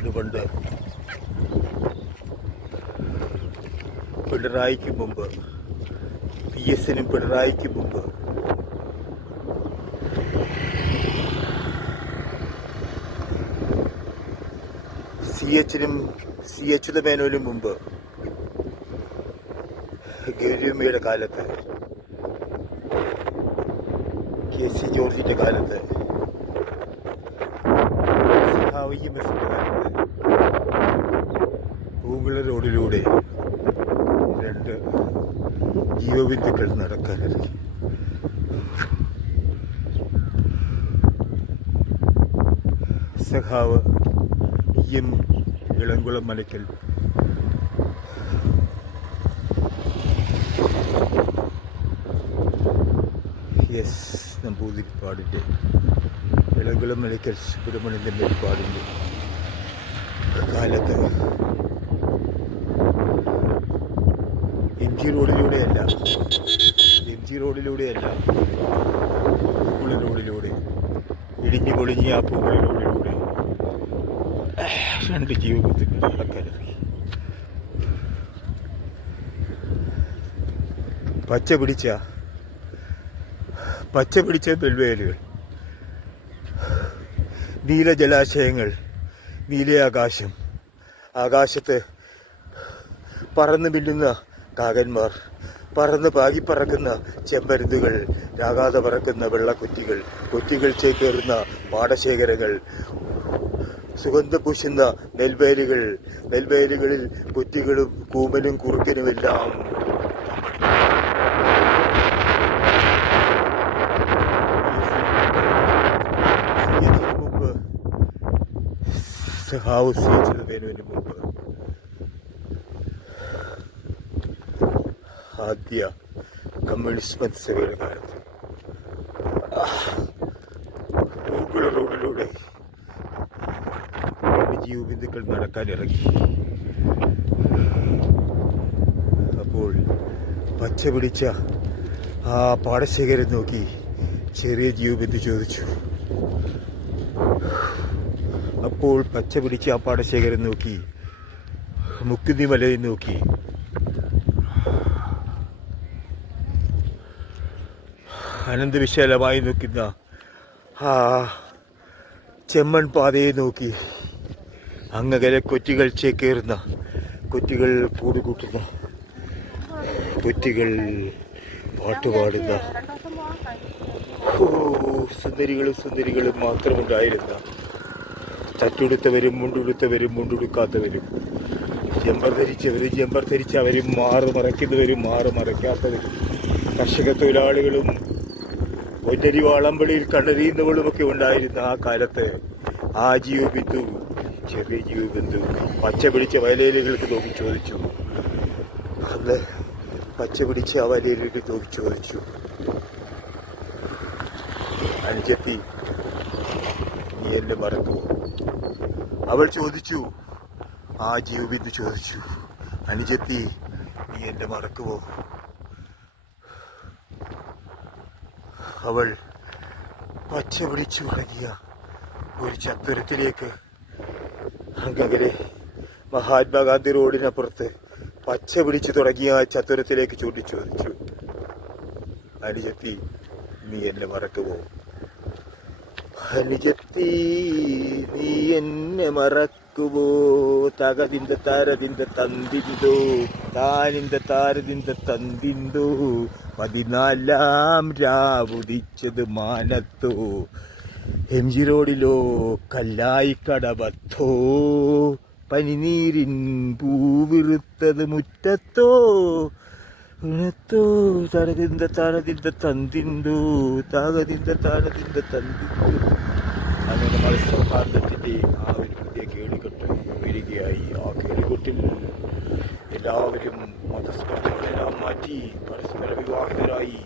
ഇതുകൊണ്ട് പിണറായിക്ക് മുമ്പ് PS-നും പിണറായിക്ക് മുമ്പ് CH മേനോനും മുമ്പ് ഗൗരിയമ്മയുടെ കാലത്ത് KC ജോർജിന്റെ കാലത്ത് സഹാവിയമ്മയുടെ കാലത്ത് പൂങ്കുള റോഡിലൂടെ 2 ജീവബിന്ദുക്കൾ നടക്കാനിറങ്ങി. സഖാവ് EM ഇളംകുളം മലയ്ക്കൽ നമ്പൂതിരിപ്പാടിൻ്റെ ഇളംകുളം മലയ്ക്കൽ സുബ്രഹ്മണ്യൻ്റെ മേൽപ്പാടിൻ്റെ കാലത്ത് MG റോഡിലൂടെയല്ല പൂക്കുള റോഡിലൂടെ ഇടിഞ്ഞു പൊളിഞ്ഞ ആ പൂക്കുള റോഡിലൂടെ 2 ജീവബന്ധുക്കൾ നടക്കാനിറങ്ങി. പച്ച പിടിച്ച നെൽവയലുകൾ, നീല ജലാശയങ്ങൾ, നീലയാകാശം, ആകാശത്ത് പറന്ന് മിന്നുന്ന കാകന്മാർ, പറന്ന് പാകിപ്പറക്കുന്ന ചെമ്പരുന്തുകൾ, രാഗാതെ പറക്കുന്ന വെള്ളക്കൊറ്റികൾ, കൊറ്റികൾ ചേക്കേറുന്ന പാടശേഖരങ്ങൾ, സുഗന്ധം പൂശുന്ന നെൽവയലുകളിൽ കൊറ്റികളും കൂമനും കുറുക്കനുമെല്ലാം മേനോന് മുമ്പ് ആദ്യ കമ്മ്യൂണിസ്റ്റ് മന്ത്രിസഭയുടെ കാലത്ത് പൂക്കുള റോഡിലൂടെ 2 ജീവബിന്ദുക്കൾ നടക്കാനിറങ്ങി. അപ്പോൾ പച്ച പിടിച്ച ആ പാടശേഖരം നോക്കി ചെറിയ ജീവബിന്ദു ചോദിച്ചു. അപ്പോൾ പച്ച പിടിച്ച ആ പാടശേഖരം നോക്കി മുക്കുന്നി മലയെ നോക്കി അനന്തവിശാലമായി നോക്കുന്ന ആ ചെമ്മൺ പാതയെ നോക്കി അങ്ങകലെ കൊറ്റികൾ ചേക്കേറുന്ന, കൊറ്റികൾ കൂടുകൂട്ടുന്ന, കൊറ്റികൾ പാട്ടുപാടുന്ന സുന്ദരികളും മാത്രമുണ്ടായിരുന്ന, തട്ടുടുത്തവരും മുണ്ടുടുത്തവരും മുണ്ടുടുക്കാത്തവരും, ജമ്പർ ധരിച്ചവരും മറയ്ക്കുന്നവരും മറയ്ക്കാത്തവരും, കർഷക തൊഴിലാളികളും പൊന്നരി വാളമ്പളിയിൽ കണ്ണറിയുന്നവളുമൊക്കെ ഉണ്ടായിരുന്ന ആ കാലത്ത് ആ ജീവബിന്ദു, ചെറിയ ജീവബിന്ദു പച്ച പിടിച്ച വയലേലുകൾക്ക് നോക്കി ചോദിച്ചു. അന്ന് പച്ച പിടിച്ച ആ വയലേലുകൾക്ക് നോക്കി ചോദിച്ചു, അനുജത്തി നീ എന്നെ മറക്കുമോ? അവൾ ചോദിച്ചു, ആ ജീവബിന്ദു ചോദിച്ചു, അനുജത്തി നീ എന്നെ മറക്കുമോ? അവൾ പച്ച പിടിച്ചു തുടങ്ങിയ ഒരു ചത്തുരത്തിലേക്ക് അങ്ങകലെ മഹാത്മാഗാന്ധി റോഡിനപ്പുറത്ത് പച്ച പിടിച്ചു തുടങ്ങിയ ആ ചത്തുരത്തിലേക്ക് ചോദിച്ചു, അനുജത്തി നീ എന്നെ മറക്കുമോ? അനുജത്തി നീ എന്നെ മറക്കുമോ? തകതിന്റെ താരതിന്റെ തന്തിന്തോ താനിന്റെ താരതിന്റെ തന്തിന്തോ 14-ാം രാവുദിച്ചത് മാനത്തോ MG റോഡിലോ കല്ലായി കടവത്തോ പനിനീരിൻ പൂവിറുത്തത് മുറ്റത്തോ ഉണത്തോ തരതിന്റെ തന്തിന്തോ താകതിന്റെ തന്തിന്തോ. അങ്ങനെ മത്സൗഹാർദ്ദത്തിൻ്റെ ആ ഒരു പുതിയ കേളികൊട്ട് വരികയായി. ആ കേളികൊട്ടിൽ എല്ലാവരും മതസ്പർദ്ധകളെല്ലാം മാറ്റി പരസ്പര വിവാഹിതരായി.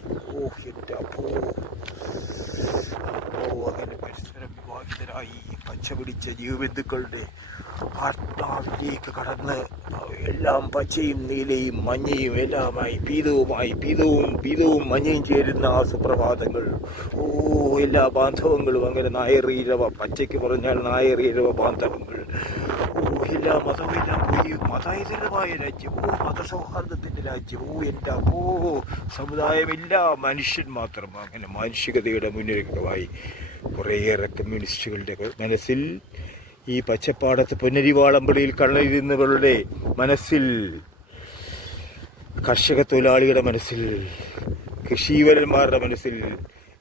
അങ്ങനെ പരസ്പര വിവാഹിതരായി പച്ച പിടിച്ച ജീവബന്ധുക്കളുടെ ആത്മാവിലേക്ക് കടന്ന് എല്ലാം പച്ചയും നീലയും മഞ്ഞയും എല്ലാമായി പീതവും മഞ്ഞയും ചേരുന്ന ആ സുപ്രഭാതങ്ങൾ. എല്ലാ ബാന്ധവങ്ങളും അങ്ങനെ നായറീരവ, പച്ചയ്ക്ക് പറഞ്ഞാൽ നായറീരവ ബാന്ധവങ്ങൾ. ജാതിയില്ല, മതമില്ല, പോയി മതേതരമായ രാജ്യം, മതസൗഹാർദ്ദത്തിൻ്റെ രാജ്യം, എൻ്റെ സമുദായമില്ല, മനുഷ്യൻ മാത്രം. അങ്ങനെ മാനുഷികതയുടെ മുന്നൊരുക്കമായി കുറേയേറെ കമ്മ്യൂണിസ്റ്റുകളുടെ മനസ്സിൽ, ഈ പച്ചപ്പാടത്ത് പൊന്നരിവാളമ്പളിയിൽ കള്ളയിരുന്നവരുടെ മനസ്സിൽ, കർഷക തൊഴിലാളികളുടെ മനസ്സിൽ, കൃഷീവരന്മാരുടെ മനസ്സിൽ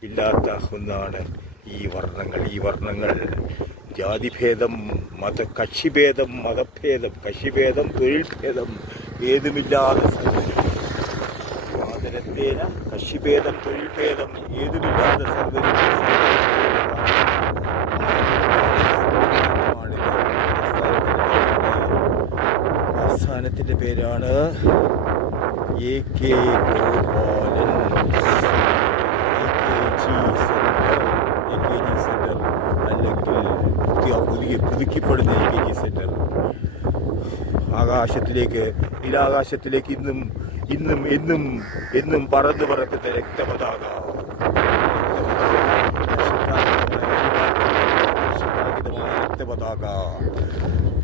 ഇല്ലാത്ത ഒന്നാണ് ഈ വർണ്ണങ്ങൾ. ജാതിഭേദം, കക്ഷിഭേദം, മതഭേദം, കക്ഷിഭേദം, തൊഴിൽ ഭേദം ഏതുമില്ലാതെ ആദരത്തേന കക്ഷിഭേദം, തൊഴിൽ ഭേദം ഏതുമില്ലാതെ ആസ്ഥാനത്തിൻ്റെ പേരാണ് AK ഗോപാലൻ, AKG സെന്റർ, അല്ലെങ്കിൽ പുതുക്കിപ്പെടുന്ന AKG സെന്റർ. നീലാകാശത്തിലേക്ക് എന്നും പറന്നു പറക്കുന്ന രക്തപതാക.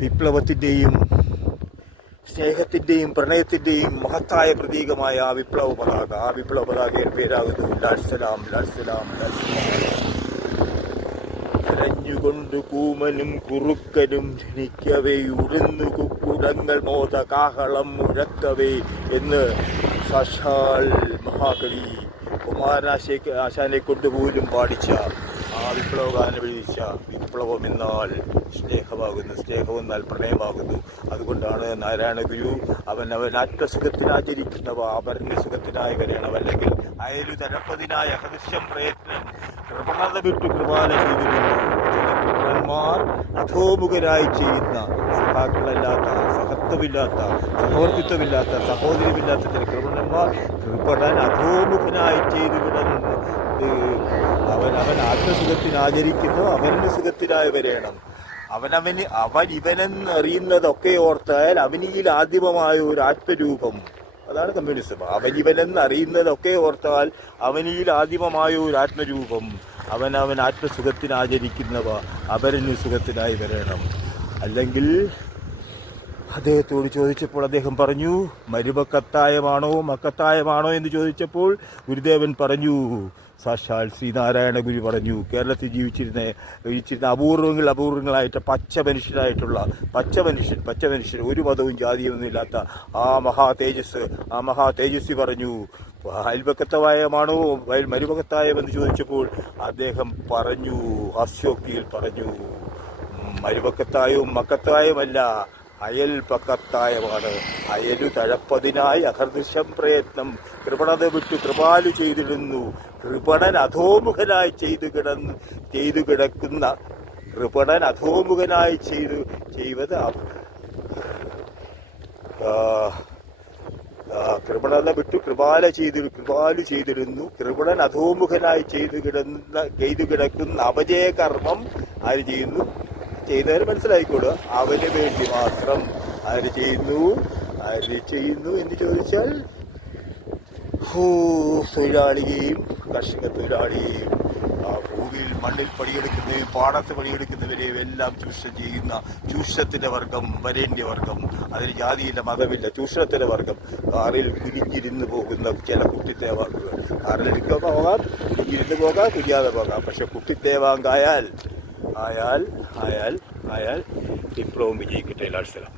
വിപ്ലവത്തിൻ്റെയും സ്നേഹത്തിൻ്റെയും പ്രണയത്തിൻ്റെയും മഹത്തായ പ്രതീകമായ ആ വിപ്ലവ പതാകയുടെ പേരാകുന്നു ലാൽസലാം. കരഞ്ഞുകൊണ്ട് കൂമനും കുറുക്കനും ജനിക്കവേ, ഉഴുന്നു കുക്കുടങ്ങൾ മോദ കാഹളം മുഴക്കവേ എന്ന് സാക്ഷാൽ മഹാകവി കുമാരനാശാനെ കൊണ്ടുപോലും പാടിച്ച ആ വിപ്ലവഗാനം എഴുതിച്ച വിപ്ലവം എന്നാൽ സ്നേഹമാകുന്നു, സ്നേഹമെന്നാൽ പ്രണയമാകുന്നു. അതുകൊണ്ടാണ് നാരായണ ഗുരു അവൻ ആത്മസുഖത്തിനാചരിക്കുന്നവ അപരന് സുഖത്തിനായി വരണം, അല്ലെങ്കിൽ അയലു തരപ്പതിനായ അഹദൃശ്യം പ്രയത്നം കൃപണത വിട്ടു കൃപാല ചെയ്തിരുന്നു. ചിലന്മാർ അധോമുഖരായി ചെയ്യുന്ന, സഖാക്കളല്ലാത്ത, സഹത്വമില്ലാത്ത, സഹവർത്തിത്വമില്ലാത്ത, സഹോദര്യമില്ലാത്ത ചില കൃപണന്മാർ കൃപണൻ അധോമുഖനായി ചെയ്തു കിടന്നു. അവൻ ആത്മസുഖത്തിനാചരിക്കുന്നു, അവന് സുഖത്തിനായി വരേണം. അവൻ ഇവനെന്ന് അറിയുന്നതൊക്കെ ഓർത്താൽ അവനിയിൽ ആദിമമായ ഒരു ആത്മരൂപം, അതാണ് കമ്മ്യൂണിസം. അവനിവനെന്ന് അറിയുന്നതൊക്കെ ഓർത്താൽ അവനിയിൽ ആദിമമായ ഒരു ആത്മരൂപം. അവൻ ആത്മസുഖത്തിനാചരിക്കുന്നവ അപരന് സുഖത്തിനായി വരണം. അല്ലെങ്കിൽ അദ്ദേഹത്തോട് ചോദിച്ചപ്പോൾ അദ്ദേഹം പറഞ്ഞു, മരുമക്കത്തായമാണോ മക്കത്തായമാണോ എന്ന് ചോദിച്ചപ്പോൾ ഗുരുദേവൻ പറഞ്ഞു, സാക്ഷാൽ ശ്രീനാരായണ ഗുരു പറഞ്ഞു, കേരളത്തിൽ ജീവിച്ചിരുന്ന അപൂർവങ്ങളായിട്ട് പച്ച മനുഷ്യൻ ഒരു മതവും ജാതിയൊന്നും ഇല്ലാത്ത ആ മഹാ തേജസ്വി പറഞ്ഞു, അയൽപക്കത്തായമാണോ മരുമക്കത്തായമെന്ന് ചോദിച്ചപ്പോൾ അദ്ദേഹം പറഞ്ഞു, ഹാസ്യോക്തിയിൽ പറഞ്ഞു, മരുമക്കത്തായവും മക്കത്തായമല്ല, അയൽപക്കത്തായമാണ്. അയലു തഴപ്പതിനായി അഹർദൃശം പ്രയത്നം കൃപണത വിട്ടു കൃപാലു ചെയ്തിടുന്നു. കൃപണൻ അധോമുഖനായി ചെയ്തു കിടക്കുന്ന കൃപണൻ അധോമുഖനായി ചെയ്തത് കൃപണത വിട്ടു കൃപാലു ചെയ്തിടുന്നു. കൃപണൻ അധോമുഖനായി ചെയ്തു കിടക്കുന്ന അപജയകർമ്മം ആര് ചെയ്യുന്നു? ചെയ്യുന്നവർ മനസ്സിലായിക്കോളുക. അവന് വേണ്ടി മാത്രം ആര് ചെയ്യുന്നു എന്ന് ചോദിച്ചാൽ തൊഴിലാളിയെയും കർഷക തൊഴിലാളിയെയും ഭൂമിയിൽ മണ്ണിൽ പണിയെടുക്കുന്നവരും പാടത്ത് പണിയെടുക്കുന്നവരെയും എല്ലാം ചൂഷണം ചെയ്യുന്ന ചൂഷണത്തിന്റെ വർഗം, വരേണ്യവർഗം. അതിന് ജാതിയില്ല, മതമില്ല, ചൂഷണത്തിന്റെ വർഗം. കാറിൽ കുനിഞ്ഞിരുന്ന് പോകുന്ന ചില കുട്ടിത്തേവാങ്കുകൾ, കാറിലെടുക്കുക പോകാം, കുനിഞ്ഞിരുന്ന് പോകാം, കുനിയാതെ പോകാം. പക്ഷെ കുട്ടിത്തേവാങ്കായാൽ വിപ്ലവം വിജയിക്കട്ടെ. ലാൽസലാം.